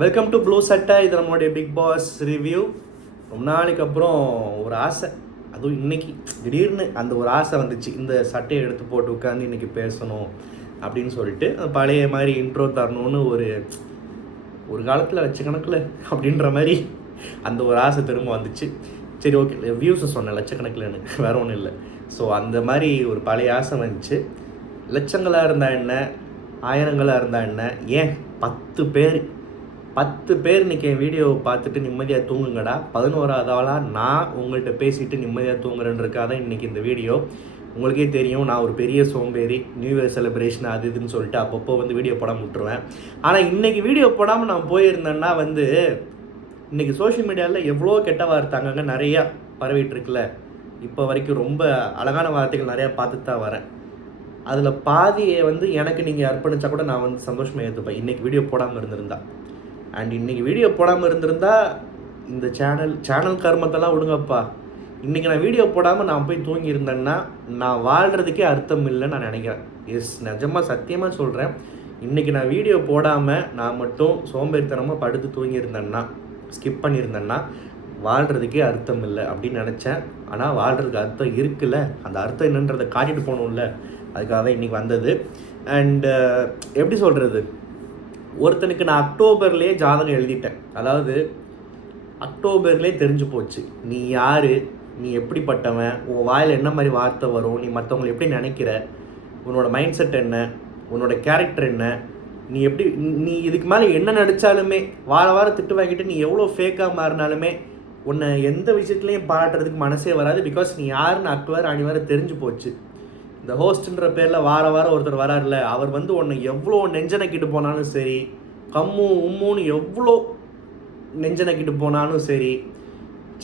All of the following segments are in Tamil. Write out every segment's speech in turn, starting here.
வெல்கம் டு ப்ளூ சட்டை. இது நம்மளுடைய பிக் பாஸ் ரிவ்யூ. ரொம்ப நாளைக்கு அப்புறம் ஒரு ஆசை, அதுவும் இன்னைக்கு திடீர்னு அந்த ஒரு ஆசை வந்துச்சு, இந்த சட்டையை எடுத்து போட்டு உட்காந்து இன்னைக்கு பேசணும் அப்படின்னு சொல்லிட்டு பழைய மாதிரி இன்ட்ரோ தரணும்னு ஒரு காலத்தில் வச்ச கணக்கில் அப்படின்ற மாதிரி அந்த ஒரு ஆசை திரும்ப வந்துச்சு. சரி, ஓகே, வியூஸை சொன்னேன் லட்சக்கணக்கில்னு, வேற ஒன்றும் இல்லை. ஸோ அந்த மாதிரி ஒரு பழைய ஆசை வந்துச்சு. லட்சங்களாக இருந்தால் என்ன, ஆயிரங்களாக இருந்தால் என்ன, ஏன் 10 பேர் இன்றைக்கி என் வீடியோவை பார்த்துட்டு நிம்மதியாக தூங்குங்கடா. 11வது ஆளாக நான் உங்கள்கிட்ட பேசிட்டு நிம்மதியாக தூங்குறேன்றக்காக தான் இன்றைக்கி இந்த வீடியோ. உங்களுக்கே தெரியும், நான் ஒரு பெரிய சோம்பேறி. நியூ இயர் செலிப்ரேஷன் அது இதுன்னு சொல்லிட்டு அப்பப்போ வீடியோ போடாமல் விட்டுருவேன். ஆனால் இன்றைக்கி வீடியோ போடாமல் நான் போயிருந்தேன்னா இன்றைக்கி சோஷியல் மீடியாவில் எவ்வளோ கெட்ட வார்த்தை அங்கங்கே நிறையா பரவிட்டுருக்குல்ல. இப்போ வரைக்கும் ரொம்ப அழகான வார்த்தைகள் நிறையா பார்த்துட்டு தான் வரேன். அதில் பாதியை எனக்கு நீங்கள் அர்ப்பணித்தா கூட நான் சந்தோஷமாக ஏற்றுப்பேன், இன்றைக்கி வீடியோ போடாமல் இருந்திருந்தா. அண்ட் இன்றைக்கி வீடியோ போடாமல் இருந்திருந்தா இந்த சேனல் கர்மத்தெல்லாம் விடுங்கப்பா. இன்றைக்கி நான் வீடியோ போடாமல் நான் போய் தூங்கியிருந்தேன்னா நான் வாழ்கிறதுக்கே அர்த்தம் இல்லைன்னு நான் நினைக்கிறேன். நிஜமாக சத்தியமாக சொல்கிறேன். இன்றைக்கி நான் வீடியோ போடாமல் நான் மட்டும் சோம்பேறித்தனமாக படுத்து தூங்கியிருந்தேன்னா, ஸ்கிப் பண்ணியிருந்தேன்னா வாழ்கிறதுக்கே அர்த்தம் இல்லை அப்படின்னு நினச்சேன். ஆனால் வாழ்கிறதுக்கு அர்த்தம் இருக்குல்ல, அந்த அர்த்தம் என்னன்றதை காட்டிட்டு போகணும்ல, அதுக்காக தான் இன்றைக்கி வந்தது. அண்டு எப்படி சொல்கிறது, ஒருத்தனுக்கு நான் அக்டோபர்லேயே ஜாதகம் எழுதிட்டேன். அதாவது அக்டோபர்லேயே தெரிஞ்சு போச்சு நீ யார், நீ எப்படிப்பட்டவன், உன் வாயில் என்ன மாதிரி வார்த்தை வரும், நீ மற்றவங்களை எப்படி நினைக்கிற, உன்னோட மைண்ட் செட் என்ன, உன்னோட கேரக்டர் என்ன, நீ இதுக்கு மேலே என்ன நடித்தாலுமே வாரம் திட்டு வாங்கிட்டு நீ எவ்வளோ ஃபேக்காக மாறினாலுமே உன்னை எந்த விஷயத்துலையும் பாராட்டுறதுக்கு மனசே வராது. பிகாஸ் நீ யாருன்னு அக்டோபர் அணிவரை தெரிஞ்சு போச்சு. இந்த ஹோஸ்ட்ன்ற பேரில் வாரம் ஒருத்தர் வராருல, அவர் உன்னை எவ்வளோ நெஞ்சனக்கிட்டு போனாலும் சரி, உம்முன்னு எவ்வளோ நெஞ்சனக்கிட்டு போனாலும் சரி,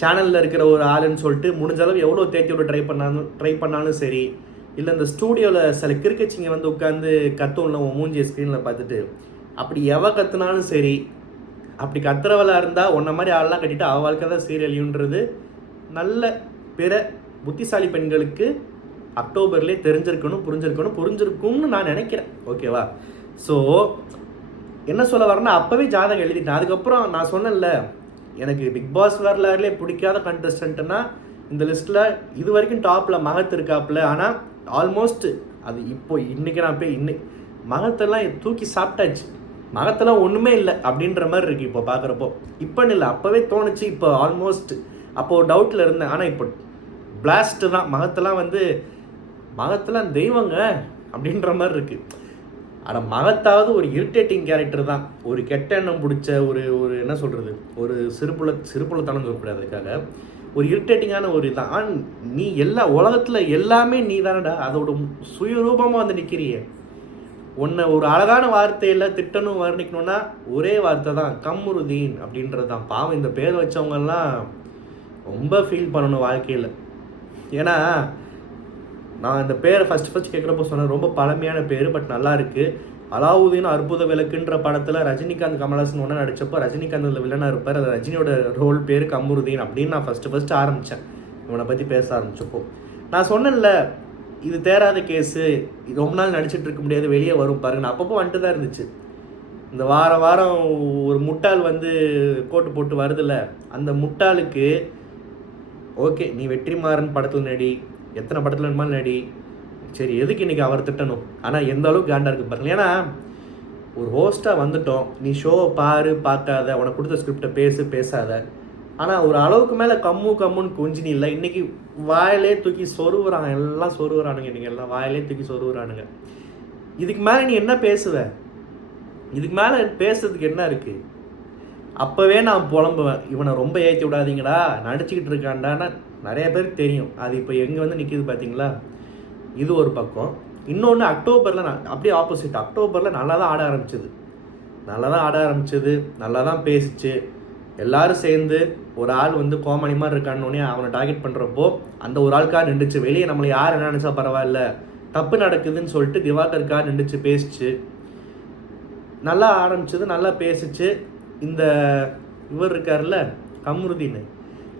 சேனலில் இருக்கிற ஒரு ஆளுன்னு சொல்லிட்டு முடிஞ்சளவு எவ்வளோ தேத்தி விட ட்ரை பண்ணாலும் சரி, இல்லை இந்த ஸ்டூடியோவில் சில கிரிக்கெட்சிங்க உட்காந்து கத்தும்ல உன் மூஞ்சிய ஸ்க்ரீனில் பார்த்துட்டு, அப்படி கற்றுனாலும் சரி, அப்படி கத்துறவளாக இருந்தால் உன்ன மாதிரி ஆளெலாம் கட்டிட்டு அவள் வாழ்க்கை தான் சீரியல்ன்றது நல்ல பிற புத்திசாலி பெண்களுக்கு அக்டோபர்லேயே புரிஞ்சிருக்கும்னு நான் நினைக்கிறேன். ஓகேவா? ஸோ என்ன சொல்ல வரேன்னா, அப்போவே ஜாதகம் எழுதிட்டேன். அதுக்கப்புறம் நான் சொன்னேன்ல, எனக்கு பிக் பாஸ் வரலாறுலேயே பிடிக்காத கண்டஸ்டன்ட்னா இந்த லிஸ்ட்டில் இது வரைக்கும் டாப்பில் மகத் இருக்காப்புல. ஆனால் ஆல்மோஸ்ட் அது இப்போ இன்றைக்கி நான் போய் மகத்தெல்லாம் தூக்கி சாப்பிட்டாச்சு. மகத்தெல்லாம் ஒன்றுமே இல்லை அப்படின்ற மாதிரி இருக்குது இப்போ பார்க்குறப்போ. இப்போன்னு இல்லை, அப்போவே தோணுச்சு. இப்போ ஆல்மோஸ்ட் அப்போ ஒரு டவுட்டில் இருந்தேன். ஆனால் இப்போ பிளாஸ்ட்டு தான். மகத்தெல்லாம் தெய்வங்க அப்படின்ற மாதிரி இருக்குது. ஆனால் மகத்தாவது ஒரு இரிட்டேட்டிங் கேரக்டர் தான். ஒரு கெட்ட எண்ணம் பிடிச்ச ஒரு என்ன சொல்கிறது, ஒரு சிறுபுலத்தனம் சொல்லக்கூடாது, அதுக்காக ஒரு இரிட்டேட்டிங்கான ஒரு இதுதான். நீ எல்லா உலகத்தில் எல்லாமே நீ தானடா, அதோட சுயரூபமாக நிற்கிறியே. உன்னை ஒரு அழகான வார்த்தையில் திட்டணும் வர்ணிக்கணும்னா ஒரே வார்த்தை தான், கம்ருதீன் அப்படின்றது தான். பாவம், இந்த பேர் வச்சவங்கெல்லாம் ரொம்ப ஃபீல் பண்ணணும் வாழ்க்கையில். ஏன்னா நான் இந்த பேரை ஃபஸ்ட் கேட்குறப்போ சொன்னேன், ரொம்ப பழமையான பேர், பட் நல்லா இருக்குது. அலாவுதீன் அற்புத விளக்குன்ற படத்தில் ரஜினிகாந்த் கமல்ஹாசன் ஒன்று நடித்தப்போ ரஜினிகாந்த் அதில் வில்லனாக இருப்பார். அது ரஜினியோட ரோல் பேர் கம்ருதீன் அப்படின்னு நான் ஃபஸ்ட்டு ஆரம்பித்தேன். இவனை பற்றி பேச ஆரம்பிச்சப்போ நான் சொன்னேன்ல, இது தேராத கேஸு, ரொம்ப நாள் நடிச்சிட்டு இருக்க முடியாது, வெளியே வரும் பாருங்க. அப்பப்போ வந்துட்டு தான் இருந்துச்சு. இந்த வாரம் ஒரு முட்டாள் கோட்டு போட்டு வருதில்ல, அந்த முட்டாளுக்கு ஓகே நீ வெற்றிமாறன் படத்தில் நடி, எத்தனை படத்தில் வேணுமாலும் நடி, சரி எதுக்கு இன்றைக்கி அவர் திட்டணும். ஆனால் எந்த அளவுக்கு காண்டாக இருக்குது பாருங்கள். ஏன்னா ஒரு ஹோஸ்ட்டாக வந்துட்டோம், நீ ஷோவை பார்க்காத, உனக்கு கொடுத்த ஸ்கிரிப்டை பேசாத. ஆனால் ஒரு அளவுக்கு மேலே கம்முன்னு கொஞ்சினி இல்லை. இன்றைக்கி வாயிலே தூக்கி சொருவுறாங்க, எல்லாம் சொருவுறானுங்க. இன்றைக்கி எல்லாம் வாயிலே தூக்கி சொருவுறானுங்க. இதுக்கு மேலே நீ என்ன பேசுவ? இதுக்கு மேலே பேசுறதுக்கு என்ன இருக்குது? அப்போவே நான் புலம்புவேன், இவனை ரொம்ப ஏற்றி விடாதீங்கடா, நடிச்சுக்கிட்டு இருக்காண்டான்னா நிறைய பேருக்கு தெரியும். அது இப்போ எங்கே நிற்கிது பார்த்தீங்களா? இது ஒரு பக்கம். இன்னொன்று அக்டோபரில் நான் அப்படியே ஆப்போசிட். அக்டோபரில் நல்லா தான் ஆட ஆரம்பிச்சது, நல்லா தான் பேசிச்சு. எல்லோரும் சேர்ந்து ஒரு ஆள் கோமாளி மாதிரி இருக்கான்னொடனே அவனை டார்கெட் பண்ணுறப்போ அந்த ஒரு ஆளுக்காக நின்றுச்சு. வெளியே நம்மளை யார் என்ன நினச்சா பரவாயில்ல, தப்பு நடக்குதுன்னு சொல்லிட்டு திவாகருக்காக நின்றுச்சு, பேசிச்சு, நல்லா ஆரம்பிச்சது, நல்லா பேசிச்சு. இந்த இவர் இருக்கார்ல கம்ருதீன்,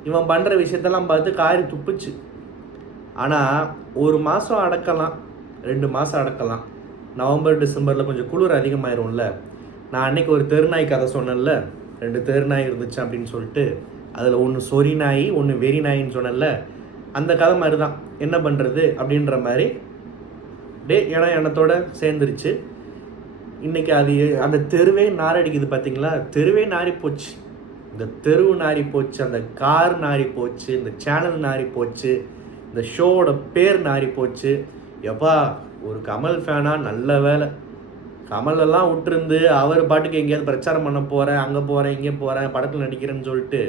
இவன் பண்ணுற விஷயத்தெல்லாம் பார்த்து காரி துப்புச்சு. ஆனால் 1 மாதம் அடக்கலாம், 2 மாதம் அடக்கலாம். நவம்பர் டிசம்பரில் கொஞ்சம் குளிர் அதிகமாயிரும்ல, நான் அன்னைக்கு ஒரு தெருநாய் கதை சொன்னேன்ல, 2 தெருநாய் இருந்துச்சு அப்படின்னு சொல்லிட்டு, அதில் ஒன்று சொறி நாய், ஒன்று வெறி நாயின்னு சொன்னேன்ல, அந்த கதை மாதிரி தான். என்ன பண்ணுறது அப்படின்ற மாதிரி ஏன்னா எண்ணத்தோட சேர்ந்துருச்சு. இன்றைக்கி அது அந்த தெருவே நாரடிக்குது பார்த்தீங்களா? தெருவே நாரி போச்சு. இந்த தெருவு நாரி போச்சு, அந்த கார் நாரி போச்சு, இந்த சேனல் நாரி போச்சு, இந்த ஷோவோட பேர் நாரி போச்சு. எப்பா ஒரு கமல் ஃபேனாக நல்ல வேலை. கமலெல்லாம் விட்டுருந்து அவர் பாட்டுக்கு எங்கேயாவது பிரச்சாரம் பண்ண போகிறேன், அங்கே போகிறேன், இங்கே போகிறேன், படத்தில் நடிக்கிறேன்னு சொல்லிட்டு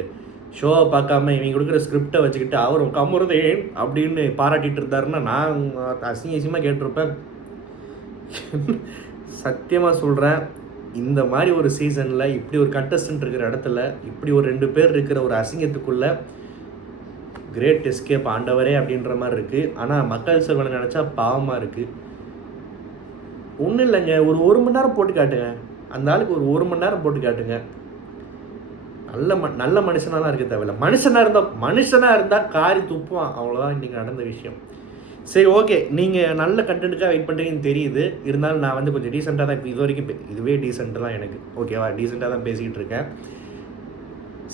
ஷோவை பார்க்காம இவங்க கொடுக்குற ஸ்கிரிப்டை வச்சுக்கிட்டு அவரும் கமுருதேன் அப்படின்னு பாராட்டிகிட்டு இருந்தாருன்னா நான் அசிங்கமாக கேட்டிருப்பேன். சத்தியமாக சொல்கிறேன், இந்த மாதிரி ஒரு சீசனில் இப்படி ஒரு கண்டஸ்டன்ட் இருக்கிற இடத்துல இப்படி ஒரு 2 பேர் இருக்கிற ஒரு அசிங்கத்துக்குள்ளே கிரேட் எஸ்கேப் ஆண்டவரே அப்படின்ற மாதிரி இருக்குது. ஆனால் மக்கள் செல்வனை நினச்சா பாவமாக இருக்குது. ஒன்றும் இல்லைங்க, ஒரு மணி நேரம் போட்டு காட்டுங்க. அந்த ஆளுக்கு ஒரு மணி நேரம் போட்டு காட்டுங்க. நல்ல மனுஷனாலாம் இருக்க தேவையில்லை. மனுஷனாக இருந்தால் காரி துப்புவான். அவ்வளோதான் இன்றைக்கி நடந்த விஷயம். சரி, ஓகே, நீங்கள் நல்ல கண்டென்ட்டுக்காக வெயிட் பண்ணுறீங்கன்னு தெரியுது. இருந்தாலும் நான் வந்து கொஞ்சம் டீசெண்டாக தான் இப்போ இது வரைக்கும் இதுவே டீசெண்டாக தான் எனக்கு. ஓகேவா, டீசெண்டாக தான் பேசிக்கிட்டு இருக்கேன்.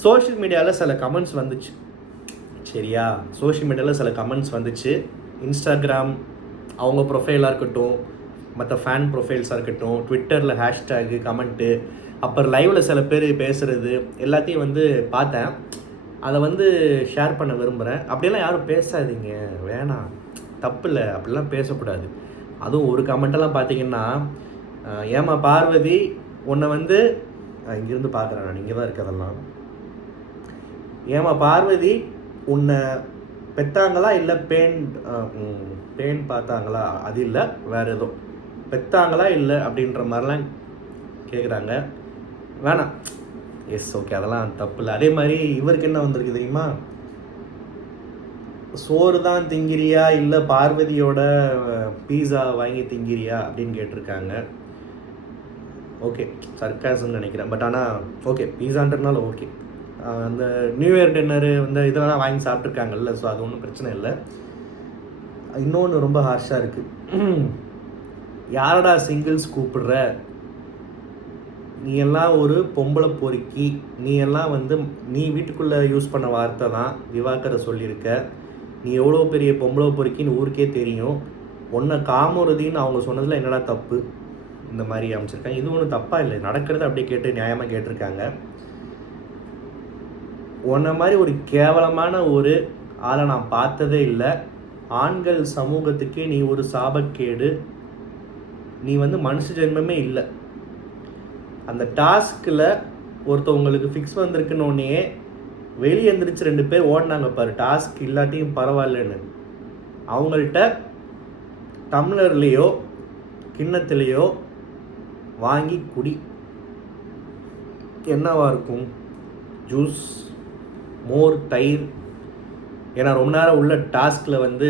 சோஷியல் மீடியாவில் சில கமெண்ட்ஸ் வந்துச்சு. சரியா, சோஷியல் மீடியாவில் சில கமெண்ட்ஸ் வந்துச்சு. இன்ஸ்டாகிராம் அவங்க ப்ரொஃபைலாக இருக்கட்டும், மற்ற ஃபேன் ப்ரொஃபைல்ஸாக இருக்கட்டும், ட்விட்டரில் ஹேஷ்டேகு கமெண்ட்டு, அப்புறம் லைவில் சில பேர் பேசுகிறது எல்லாத்தையும் வந்து பார்த்தேன். அதை வந்து ஷேர் பண்ண விரும்புகிறேன். அப்படியெல்லாம் யாரும் பேசாதீங்க, வேணாம், தப்பு இல்லை, அப்படிலாம் பேசக்கூடாது. அதுவும் ஒரு கமெண்ட்டெல்லாம் பார்த்தீங்கன்னா, ஏமா பார்வதி உன்னை வந்து இங்கேருந்து பார்க்குறேன், நான் இங்கே தான் இருக்கதெல்லாம். ஏமா பார்வதி உன்னை பெத்தாங்களா இல்லை பேன் பார்த்தாங்களா, அது இல்லை வேறு ஏதோ பெத்தாங்களா இல்லை அப்படின்ற மாதிரிலாம் கேட்குறாங்க. வேணாம், எஸ் ஓகே, அதெல்லாம் தப்பு இல்லை. அதே மாதிரி இவருக்கு என்ன வந்திருக்கு தெரியுமா? சோறு தான் திங்கிறியா இல்லை பார்வதியோட பீஸா வாங்கி திங்கிறியா அப்படின்னு கேட்டிருக்காங்க. ஓகே, சர்க்காசம்னு நினைக்கிறேன். பட் ஆனால் ஓகே, பீஸான்றதுனால ஓகே. அந்த நியூ இயர் டின்னரு வந்து இதெல்லாம் வாங்கி சாப்பிட்ருக்காங்கல்ல, ஸோ அது ஒன்றும் பிரச்சனை இல்லை. இன்னொன்று ரொம்ப ஹார்ஷாக இருக்குது. யாரடா சிங்கிள்ஸ் கூப்பிடுற, நீ எல்லாம் ஒரு பொம்பளை பொறுக்கி, நீ எல்லாம் வந்து நீ வீட்டுக்குள்ளே யூஸ் பண்ண வார்த்தை தான் திவாகரை சொல்லியிருக்க. நீ எவ்வளோ பெரிய பொம்பளை பொறுக்கின்னு ஊருக்கே தெரியும். உன்னை காமுறுதின்னு அவங்க சொன்னதில் என்னடா தப்பு? இந்த மாதிரி அமைச்சிருக்காங்க. இது ஒன்றும் தப்பாக இல்லை, நடக்கிறத அப்படியே கேட்டு நியாயமாக கேட்டிருக்காங்க. உன்னை மாதிரி ஒரு கேவலமான ஒரு ஆளை நான் பார்த்ததே இல்லை. ஆண்கள் சமூகத்துக்கே நீ ஒரு சாபக்கேடு. நீ வந்து மனுஷ ஜென்மமே இல்லை. அந்த டாஸ்கில் ஒருத்தவங்களுக்கு ஃபிக்ஸ் வந்திருக்குன்னொன்னே வெளியே எழுந்திரிச்சு 2 பேர் ஓடினாங்க பாரு, டாஸ்க் இல்லாட்டியும் பரவாயில்லன்னு. அவங்கள்ட்ட டம்ளர்லேயோ கிண்ணத்துலேயோ வாங்கி குடி. என்னவா இருக்கும்? ஜூஸ், மோர், தயிர். ஏன்னா ரொம்ப நேரம் உள்ள டாஸ்கில் வந்து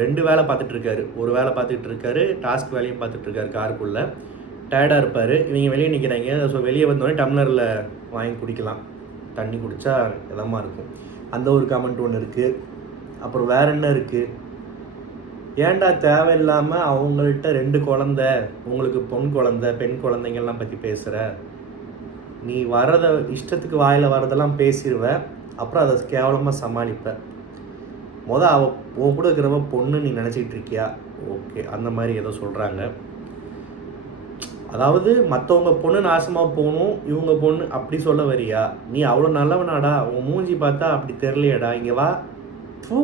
2 வேலை பார்த்துட்ருக்காரு. ஒரு வேலை பார்த்துட்ருக்காரு, டாஸ்க் வேலையும் பார்த்துட்ருக்காரு. காருக்குள்ளே டயர்டாக இருப்பார். இவங்க வெளியே நிற்கிறாங்க. ஸோ வெளியே வந்தோடனே டம்ளரில் வாங்கி குடிக்கலாம். தண்ணி குடித்தா இதமாக இருக்கும். அந்த ஒரு கமெண்ட் ஒன்று இருக்குது. அப்புறம் வேறு என்ன இருக்குது? ஏன்டா தேவையில்லாமல் அவங்கள்ட்ட 2 குழந்த, உங்களுக்கு பொன் குழந்தை பெண் குழந்தைங்கள்லாம் பற்றி பேசுகிற? நீ வரதை இஷ்டத்துக்கு வாயில் வரதெல்லாம் பேசிடுவ, அப்புறம் அதை கேவலமாக சமாளிப்ப. அவள் உன் கூட இருக்கிறவ பொண்ணு நீ நினச்சிக்கிட்டு இருக்கியா? ஓகே, அந்த மாதிரி ஏதோ சொல்கிறாங்க. அதாவது மற்றவங்க பொண்ணு நாசமாக போகணும், இவங்க பொண்ணு அப்படி சொல்ல வரியா? நீ அவ்வளோ நல்லவனாடா, உன் மூஞ்சி பார்த்தா அப்படி தெரியலையாடா, இங்கே வா பூ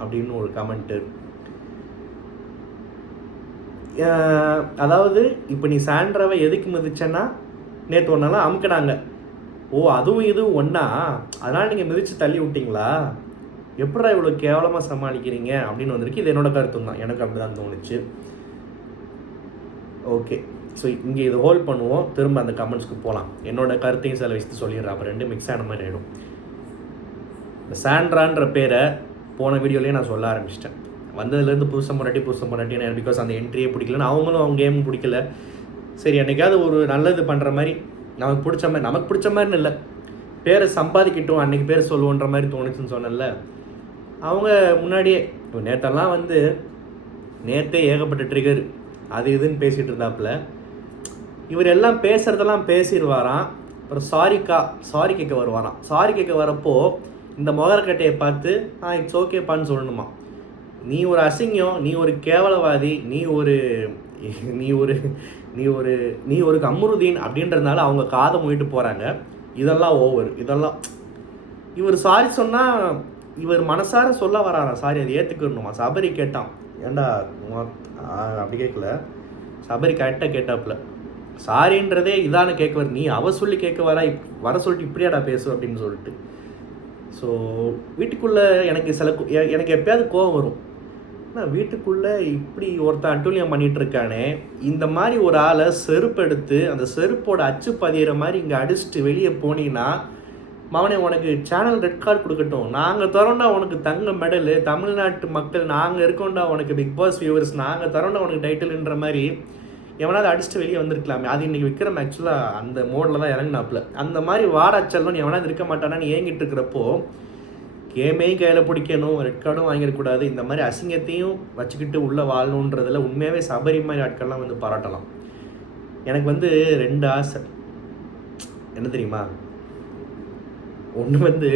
அப்படின்னு ஒரு கமெண்ட்டு. அதாவது இப்போ நீ சாண்ட்ராவை எதுக்கு மிதிச்சேன்னா, நேற்று ஒன்றெல்லாம் அமுக்கினாங்க. ஓ, அதுவும் இதுவும் ஒன்றா, அதனால் நீங்கள் மிதித்து தள்ளி விட்டிங்களா? எப்படா இவ்வளோ கேவலமாக சமாளிக்கிறீங்க அப்படின்னு வந்திருக்கு. இது என்னோட கருத்து தான், எனக்கு அப்படி தான் தோணுச்சு. ஓகே, ஸோ இங்கே இதை ஹோல்ட் பண்ணுவோம், திரும்ப அந்த கமெண்ட்ஸ்க்கு போகலாம். என்னோடய கருத்தையும் சில விஷயத்தை சொல்லிடுறேன், அப்போ 2 மிக்ஸ் ஆன மாதிரி ஆகிடும். இந்த சாண்ட்ரான்ற பேரை போன வீடியோலேயே நான் சொல்ல ஆரம்பிச்சிட்டேன். வந்ததுலேருந்து புதுசம் பொண்டாட்டி பிகாஸ் அந்த என்ட்ரியே பிடிக்கலன்னு அவங்களும் அவங்க கேம் பிடிக்கல. சரி, என்றைக்காவது ஒரு நல்லது பண்ணுற மாதிரி நமக்கு பிடிச்ச மாதிரின்னு இல்லை, பேரை சம்பாதிக்கிட்டோம், அன்றைக்கி பேர் சொல்லுவோன்ற மாதிரி தோணுச்சுன்னு சொன்னல. அவங்க முன்னாடியே இப்போ நேற்றெல்லாம் வந்து நேற்றே ஏகப்பட்ட ட்ரிகர் அது இதுன்னு பேசிகிட்டு இருந்தாப்புல. இவர் எல்லாம் பேசுகிறதெல்லாம் பேசிடுவாராம். அப்புறம் சாரி கேட்க வருவாராம். சாரி கேட்க வரப்போ இந்த முகரக்கட்டையை பார்த்து இட்ஸ் ஓகேப்பான்னு சொல்லணுமா. நீ ஒரு அசிங்கம், நீ ஒரு கேவலவாதி, நீ ஒரு நீ ஒரு நீ ஒரு நீ ஒரு கம்ருதீன் அப்படின்றதுனால அவங்க காதை மூடிட்டு போகிறாங்க. இதெல்லாம் ஓவர். இதெல்லாம் இவர் சாரி சொன்னால் இவர் மனசார சொல்ல வராராம் சாரி, அதை ஏற்றுக்கணுமா. சபரி கேட்டான், ஏண்டா அப்படி கேட்கல, சபரி கரெக்டாக கேட்டாப்புல, சாரின்றதே இதான கேட்குவார், நீ சொல்லி கேட்க வர சொல்லிட்டு இப்படியாடா பேசு அப்படின்னு சொல்லிட்டு. ஸோ வீட்டுக்குள்ளே எனக்கு எப்பயாவது கோவம் வரும். ஆனால் வீட்டுக்குள்ளே இப்படி ஒருத்தன் அட்டூழியம் பண்ணிகிட்டு இருக்கானே, இந்த மாதிரி ஒரு ஆளை செருப்பு எடுத்து அந்த செருப்போட அச்சு பதிகிற மாதிரி இங்கே அடிச்சுட்டு வெளியே போனீங்கன்னா மவனே உனக்கு சேனல் ரெட் கார்டு கொடுக்கட்டும், நாங்கள் தரோண்டா உனக்கு தங்க மெடலு, தமிழ்நாட்டு மக்கள் நாங்கள் இருக்கோண்டா உனக்கு பிக் பாஸ் வியூவர்ஸ், நாங்கள் தரோண்டா உனக்கு டைட்டில்ன்ற மாதிரி எவனாவது அடிச்சுட்டு வெளியே வந்திருக்கலாமே. அது இன்றைக்கி விக்ரம் ஆக்சுவலாக அந்த மோடில் தான் இறங்கினாப்புல. அந்த மாதிரி வாடாச்சல்னு எவனாவது இருக்க மாட்டானான்னு ஏங்கிட்டு இருக்கிறப்போ கேமையும் கையில் பிடிக்கணும், ரெட் கார்டும் வாங்கிடக்கூடாது, இந்த மாதிரி அசிங்கத்தையும் வச்சுக்கிட்டு உள்ளே வாழணுன்றதில் உண்மையாகவே சபரி மாதிரி ஆட்கள்லாம் வந்து பாராட்டலாம். எனக்கு வந்து 2 ஆசை. என்ன தெரியுமா? ஒன்று வந்து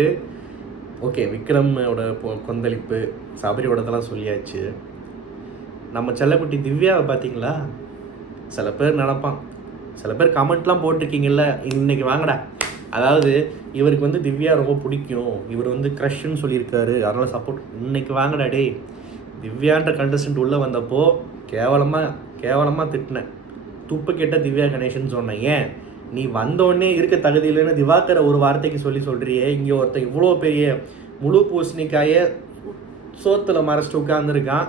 ஓகே, விக்ரமோட கொந்தளிப்பு சபரியோடதெல்லாம் சொல்லியாச்சு. நம்ம செல்லக்குட்டி திவ்யாவை பார்த்தீங்களா? சில பேர் நினப்பான், சில பேர் கமெண்ட்லாம் போட்டிருக்கீங்கல்ல, இன்னைக்கு வாங்கடா, அதாவது இவருக்கு வந்து திவ்யா ரொம்ப பிடிக்கும், இவர் வந்து க்ரஷ்ன்னு சொல்லியிருக்காரு, அதனால் சப்போர்ட். இன்னைக்கு வாங்கடா டே, திவ்யான்ற கண்டஸ்டன்ட் உள்ளே வந்தப்போ கேவலமாக திட்டினேன், துப்பு கேட்ட திவ்யா கணேசன் சொன்னேன். ஏன் நீ வந்தோடனே இருக்க தகுதி இல்லைன்னு திவாகரை ஒரு வார்த்தைக்கு சொல்லியே, இங்கே ஒருத்தன் இவ்வளோ பெரிய முழு பூசணிக்காய சோத்தில் மறைச்சிட்டு உட்காந்துருக்கான்,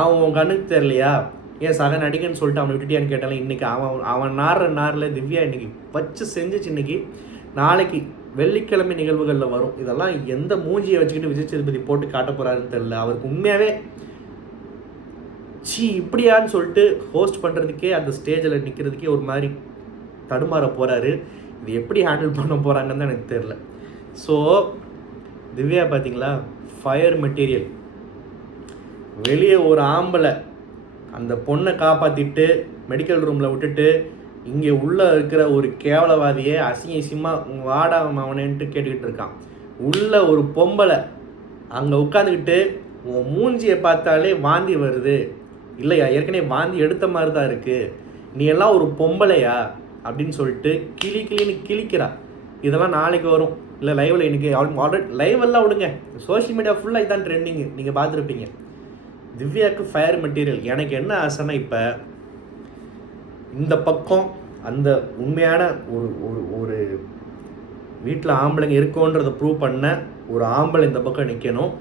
அவன் கண்ணுக்கு தெரியலையா, ஏன் சக நடிகன்னு சொல்லிட்டு அவனை விட்டுட்டியான்னு கேட்டாலும் இன்றைக்கி அவன் நாரில் திவ்யா இன்றைக்கி வச்சு செஞ்சிச்சு. இன்றைக்கி நாளைக்கு வெள்ளிக்கிழமை நிகழ்வுகளில் வரும். இதெல்லாம் எந்த மூஞ்சியை வச்சுக்கிட்டு விஜய் சேதுபதி போட்டு காட்ட போகிறாருன்னு தெரியல. அவருக்கு உண்மையாகவே இப்படியான்னு சொல்லிட்டு ஹோஸ்ட் பண்ணுறதுக்கே அந்த ஸ்டேஜில் நிற்கிறதுக்கே ஒரு மாதிரி தடுமாற போகிறாரு. இது எப்படி ஹேண்டில் பண்ண போகிறாங்கன்னு தான் எனக்கு தெரில. ஸோ திவ்யா பார்த்தீங்களா, ஃபயர் மெட்டீரியல். வெளியே ஒரு ஆம்பளை அந்த பொண்ணை காப்பாற்றிட்டு மெடிக்கல் ரூமில் விட்டுட்டு இங்கே உள்ளே இருக்கிற ஒரு கேவலவாதியை அசிங்கமாக வாடா அவனேன்ட்டு கேட்டுக்கிட்டு இருக்கான். உள்ள ஒரு பொம்பளை அங்கே உட்காந்துக்கிட்டு உன் மூஞ்சியை பார்த்தாலே வாந்தி வருது, இல்லையா ஏற்கனவே வாந்தி எடுத்த மாதிரி தான் இருக்குது, நீ எல்லாம் ஒரு பொம்பளையா அப்படின்னு சொல்லிட்டு கிளின்னு கிளிக்கிறா. இதெல்லாம் நாளைக்கு வரும், இல்லை லைவில் இன்றைக்கி ஆல்ரெடி லைவெல்லாம் விடுங்க, சோஷியல் மீடியா ஃபுல்லாக இதான் ட்ரெண்டிங்கு, நீங்கள் பார்த்துருப்பீங்க. திவ்யாவுக்கு ஃபயர் மெட்டீரியல். எனக்கு என்ன ஆசைன்னா, இப்போ இந்த பக்கம் அந்த உண்மையான ஒரு வீட்டில் ஆம்பளைங்க இருக்கோன்றதை ப்ரூவ் பண்ண ஒரு ஆம்பளை இந்த பக்கம் நிற்கணும்.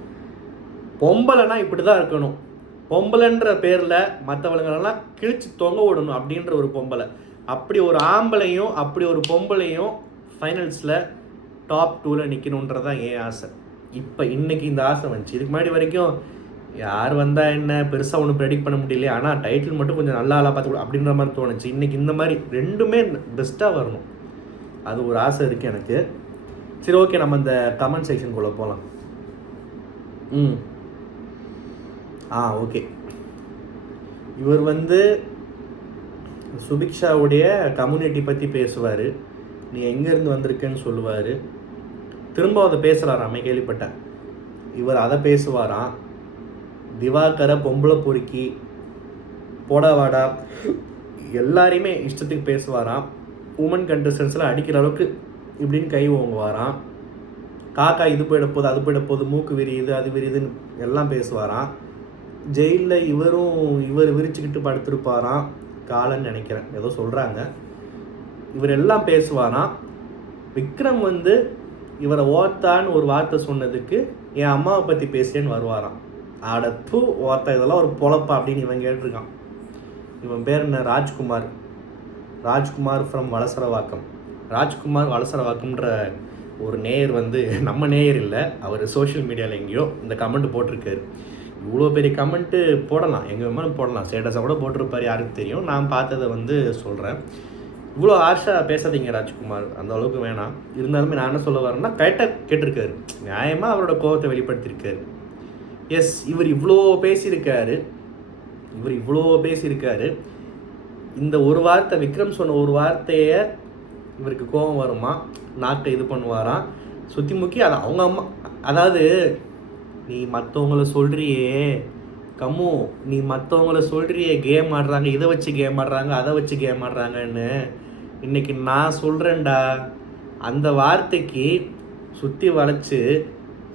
பொம்பளைனா இப்படி தான் இருக்கணும், பொம்பளைன்ற பேரில் மற்றவங்களெல்லாம் கிழிச்சு தொங்க விடணும் அப்படின்ற ஒரு பொம்பளை. அப்படி ஒரு ஆம்பளையும் அப்படி ஒரு பொம்பளையும் ஃபைனல்ஸில் டாப் 2ல் நிற்கணுன்றதான் என் ஆசை. இப்போ இன்றைக்கி இந்த ஆசை வந்துச்சு. இதுக்கு முன்னாடி வரைக்கும் யார் வந்தால் என்ன பெருசாக ஒன்றும் ப்ரெடிக்ட் பண்ண முடியல, ஆனால் டைட்டில் மட்டும் கொஞ்சம் நல்லா ஆளாக பார்த்து அப்படின்ற மாதிரி தோணுச்சு. இன்றைக்கி இந்த மாதிரி ரெண்டுமே பெஸ்ட்டாக வரணும், அது ஒரு ஆசை இருக்குது எனக்கு. சரி ஓகே, நம்ம இந்த கமெண்ட் செக்ஷனுக்குள்ளே போகலாம். ஓகே, இவர் வந்து சுபிக்ஷாவுடைய கம்யூனிட்டி பற்றி பேசுவார், நீ எங்கேருந்து வந்திருக்கேன்னு சொல்லுவார், திரும்ப அதை பேசுகிறாராம், கேள்விப்பட்டேன். இவர் அதை பேசுவாராம். திவாகரை பொம்பளை பொறுக்கி போடாவாடா எல்லாரையுமே இஷ்டத்துக்கு பேசுவாராம். உமன் கண்டஸ்டன்ஸ்லாம் அடிக்கிற அளவுக்கு இப்படின்னு கை ஓங்குவாராம். காக்கா இது போயிட போகுது, அது போயிட போகுது, மூக்கு விரியுது, அது விரியுதுன்னு எல்லாம் பேசுவாராம். ஜெயிலில் இவர் விரிச்சுக்கிட்டு படுத்திருப்பாராம், காலன்னு நினைக்கிறேன், ஏதோ சொல்கிறாங்க. இவர் எல்லாம் பேசுவாராம். விக்ரம் வந்து இவரை ஓத்தான்னு ஒரு வார்த்தை சொன்னதுக்கு என் அம்மாவை பற்றி பேசுகிறேன்னு வருவாராம். ஆடப்பு ஓத்தா, இதெல்லாம் ஒரு பொழப்பா அப்படின்னு இவன் கேட்டிருக்கான். இவன் பேர் என்ன, ராஜ்குமார் ஃப்ரம் வலசரவாக்கம். ராஜ்குமார் வலசரவாக்கம்ன்ற ஒரு நேயர் வந்து நம்ம நேயர் இல்லை, அவர் சோஷியல் மீடியாவில் எங்கேயோ இந்த கமெண்ட் போட்டிருக்காரு. இவ்வளோ பெரிய கமெண்ட்டு போடலாம், எங்கள் விமானம் போடலாம், ஸ்டேட்டஸாக கூட போட்டிருப்பார், யாருக்கு தெரியும். நான் பார்த்ததை வந்து சொல்கிறேன். இவ்வளோ ஆஷாக பேசாதீங்க ராஜ்குமார், அந்த அளவுக்கு வேணாம். இருந்தாலுமே நான் என்ன சொல்ல வரேன்னா, கரெக்டாக கேட்டிருக்காரு, நியாயமாக அவரோட கோபத்தை வெளிப்படுத்தியிருக்காரு. எஸ், இவர் இவ்வளோ பேசியிருக்காரு. இந்த ஒரு வார்த்தை, விக்ரம் சொன்ன ஒரு வார்த்தையை இவருக்கு கோபம் வருமா, நாக்கை இது பண்ணுவாராம், சுற்றி முக்கி அதை அவங்க அம்மா. அதாவது நீ மற்றவங்கள சொல்கிறியே கம்மு, நீ மற்றவங்கள சொல்கிறியே கேம் ஆடுறாங்க, இதை வச்சு கேம் ஆடுறாங்க, அதை வச்சு கேம் ஆடுறாங்கன்னு, இன்றைக்கி நான் சொல்கிறேன்டா. அந்த வார்த்தைக்கு சுற்றி வளைச்சி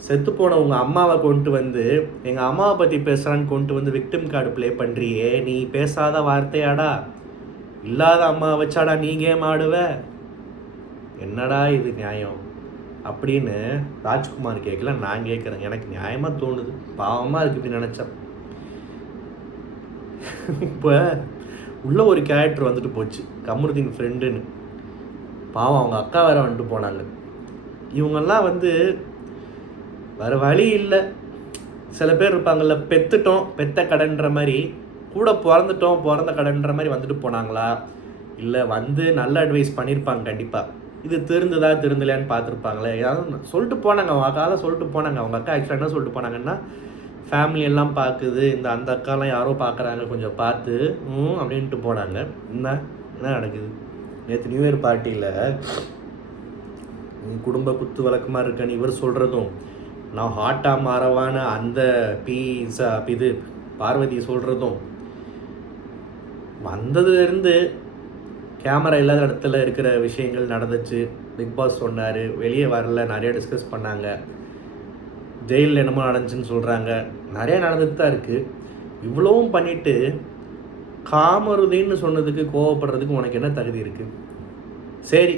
செத்துப்போன உங்கள் அம்மாவை கொண்டு வந்து எங்கள் அம்மாவை பற்றி பேசுகிறான்னு கொண்டு வந்து விக்டிம் கார்டு ப்ளே பண்ணுறியே, நீ பேசாத வார்த்தையாடா, இல்லாத அம்மாவை வச்சாடா நீ கேம் ஆடுவ, என்னடா இது நியாயம் அப்படின்னு ராஜ்குமார் கேட்கல, நான் கேட்குறேன். எனக்கு நியாயமாக தோணுது, பாவமாக இருக்குது இப்படி நினச்சேன். இப்போ உள்ள ஒரு கேரக்டர் வந்துட்டு போச்சு, கமருதீன் ஃப்ரெண்டுன்னு. பாவம் அவங்க அக்கா வேற வந்துட்டு போனாங்க. இவங்கெல்லாம் வந்து வேறு வழி இல்லை. சில பேர் இருப்பாங்கள்ல, பெற்றுட்டோம் பெத்த கடன்ற மாதிரி, கூட பிறந்துட்டோம் பிறந்த கடன்ற மாதிரி வந்துட்டு போனாங்களா, இல்லை வந்து நல்ல அட்வைஸ் பண்ணியிருப்பாங்க கண்டிப்பாக. இது திருந்துதா திருந்தலையான்னு பார்த்துருப்பாங்களே, ஏதாவது சொல்லிட்டு போனாங்க. அவங்க அக்காலாம் சொல்லிட்டு போனாங்க. அவங்க அக்கா ஆக்சுவலாக என்ன சொல்லிட்டு போனாங்கன்னா, ஃபேமிலி எல்லாம் பார்க்குது, இந்த அந்த அக்காலாம் யாரோ பார்க்குறாங்க, கொஞ்சம் பார்த்து அப்படின்ட்டு போனாங்க. என்ன நடக்குது? நேற்று நியூ இயர் பார்ட்டியில் குடும்ப குத்து வழக்கமாக இருக்கன்னு இவர் சொல்கிறதும், நான் ஹாட்டாக மாறவான அந்த பீஸா இது பார்வதி சொல்கிறதும், வந்ததுலேருந்து கேமரா இல்லாத இடத்துல இருக்கிற விஷயங்கள் நடந்துச்சு. பிக் பாஸ் சொன்னார், வெளியே வரல, நிறைய டிஸ்கஸ் பண்ணாங்க. ஜெயிலில் என்னமோ நடந்துச்சுன்னு சொல்கிறாங்க, நிறையா நடந்துட்டு தான் இருக்குது. இவ்வளவும் பண்ணிவிட்டு காமருதின்னு சொன்னதுக்கு கோவப்படுறதுக்கு உனக்கு என்ன தகுதி இருக்குது? சரி,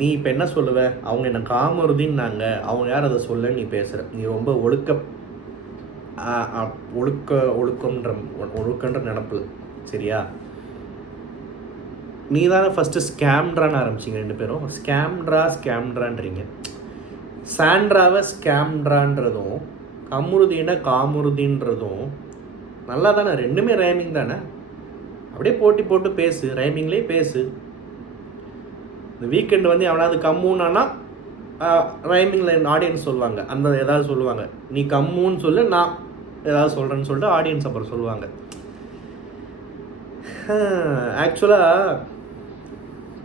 நீ இப்போ என்ன சொல்லுவ? அவங்க என்ன காமருதின்னாங்க, அவங்க யார் அதை சொல்லன்னு நீ பேசுகிற. நீ ரொம்ப ஒழுக்கன்ற நினப்பு, சரியா? நீ தானே ஃபஸ்ட்டு ஸ்கேம்ட்ரான்னு ஆரம்பிச்சிங்க ரெண்டு பேரும். ஸ்கேம்ட்ரான்றீங்க. சாண்ட்ராவை ஸ்கேம்ட்ரான்றதும் கமருதீனை காமருதின்றதும் நல்லா தானே, ரெண்டுமே ரைமிங் தானே. அப்படியே போட்டி போட்டு பேசு, ரைமிங்லேயே பேசு. இந்த வீக்கெண்டு வந்து எவனாவது கம்முன்னானா ரைமிங்கில் ஆடியன்ஸ் சொல்லுவாங்க, அந்த ஏதாவது சொல்லுவாங்க, நீ கம்முன்னு சொல்லு, நான் ஏதாவது சொல்கிறேன்னு சொல்லிட்டு ஆடியன்ஸ் அப்புறம் சொல்லுவாங்க. ஆக்சுவலாக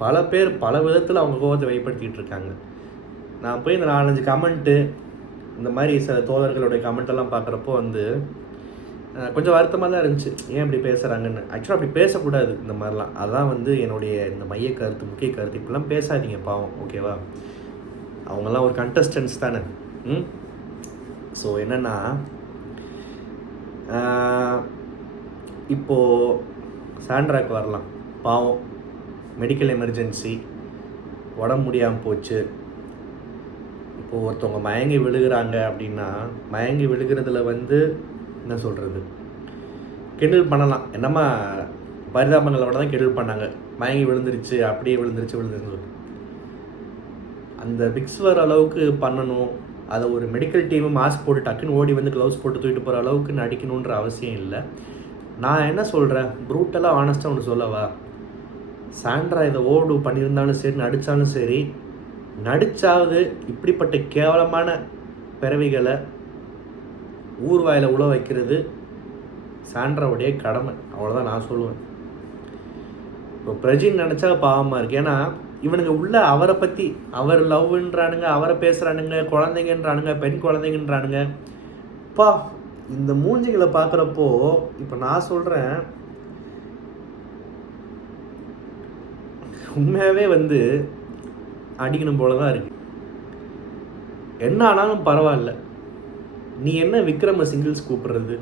பல பேர் பல விதத்தில் அவங்க கோபத்தை வெளிப்படுத்திகிட்டு இருக்காங்க. நான் போய் இந்த 4-5 கமெண்ட்டு, இந்த மாதிரி சில தோழர்களுடைய கமெண்ட்டெல்லாம் பார்க்குறப்போ வந்து கொஞ்சம் வருத்தமாக தான் இருந்துச்சு, ஏன் இப்படி பேசுகிறாங்கன்னு. ஆக்சுவலாக அப்படி பேசக்கூடாது இந்த மாதிரிலாம். அதான் வந்து என்னுடைய இந்த மைய கருத்து, முக்கிய கருத்து. இப்படிலாம் பேசாதீங்க பாவம், ஓகேவா? அவங்கெல்லாம் ஒரு கண்டஸ்டன்ஸ் தானே. ஸோ என்னென்னா, இப்போது சாண்ட்ராக்கு வரலாம், பாவம் மெடிக்கல் எமர்ஜென்சி, உடம்பு முடியாமல் போச்சு. இப்போது ஒருத்தவங்க மயங்கி விழுகிறாங்க அப்படின்னா, மயங்கி விழுகிறதுல வந்து என்ன சொல்கிறது, கிண்டல் பண்ணலாம். என்னம்மா பரிதாபங்களோட தான் கிண்டல் பண்ணாங்க, மயங்கி விழுந்துருச்சு, அப்படியே விழுந்துருச்சு. அந்த பிக்ஸ் வர அளவுக்கு பண்ணணும். அதை ஒரு மெடிக்கல் டீமு மாஸ்க் போட்டு டக்குன்னு ஓடி வந்து க்ளவுஸ் போட்டு தூக்கிட்டு போகிற அளவுக்கு நடிக்கணுன்ற அவசியம் இல்லை. நான் என்ன சொல்கிறேன், ப்ரூட்டலாக ஆனஸ்ட்டாக ஒன்று சொல்லவா, சாண்ட்ரா இதை ஓடு பண்ணியிருந்தாலும் சரி, நடித்தாலும் சரி, நடித்தாவது இப்படிப்பட்ட கேவலமான பிறவிகளை ஊர்வாயில் உழ வைக்கிறது சாண்ட்ராவுடைய கடமை, அவ்வளோதான் நான் சொல்லுவேன். இப்போ பிரஜின் நினச்சா பாவமாக இருக்குது. ஏன்னா இவனுங்க உள்ள அவரை பற்றி, அவர் லவ்ன்றானுங்க, அவரை பேசுகிறானுங்க, குழந்தைங்கன்றானுங்க, பெண் குழந்தைங்கன்றானுங்க. பா, இந்த மூஞ்சிகளை பார்க்குறப்போ இப்போ நான் சொல்கிறேன், உண்மையாகவே வந்து அடிக்கணும் போல தான் இருக்குது. என்ன ஆனாலும் பரவாயில்ல, நீ என்ன விக்ரம சிங்கிள்ஸ் கூப்பிடுறது?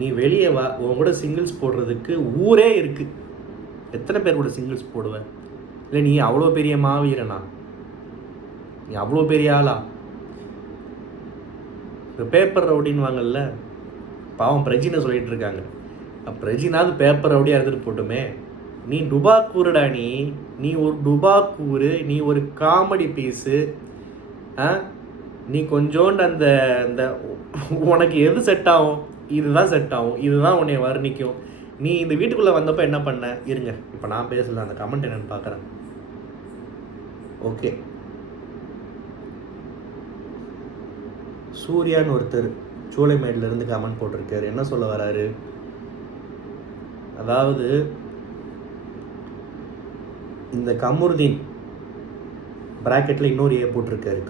நீ வெளியே வா, உன் கூட சிங்கிள்ஸ் போடுறதுக்கு ஊரே இருக்குது. எத்தனை பேர் கூட சிங்கிள்ஸ் போடுவேன்? இல்லை நீ அவ்வளோ பெரிய மாவீரனா? நீ அவ்வளோ பெரிய ஆளா? இப்போ பேப்பர் ரவுடின்னு வாங்கல்ல, பாவம் பிரஜினை சொல்லிட்டு இருக்காங்க. பிரஜினாவது பேப்பர் ரவுடியாக இருந்துட்டு போட்டுமே. நீ டுபாக்கூருடா, நீ ஒரு டுபாக்கூரு, நீ ஒரு காமெடி பீஸு. நீ கொஞ்சோண்டு அந்த உனக்கு எது செட் ஆகும், இதுதான் செட் ஆகும், இதுதான் உன்னை வர்ணிக்கும். நீ இந்த வீட்டுக்குள்ளே வந்தப்போ என்ன பண்ண? இருங்க, இப்போ நான் பேசல, அந்த கமெண்ட் என்னன்னு பார்க்குறேன். ஓகே, சூர்யான்னு ஒருத்தர் சூளைமேட்லேருந்து கமெண்ட் போட்டிருக்காரு. என்ன சொல்ல வராரு, அதாவது இந்த கமருதீன் ப்ராக்கெட்டில் இன்னொரு ஏ போட்டிருக்காரு,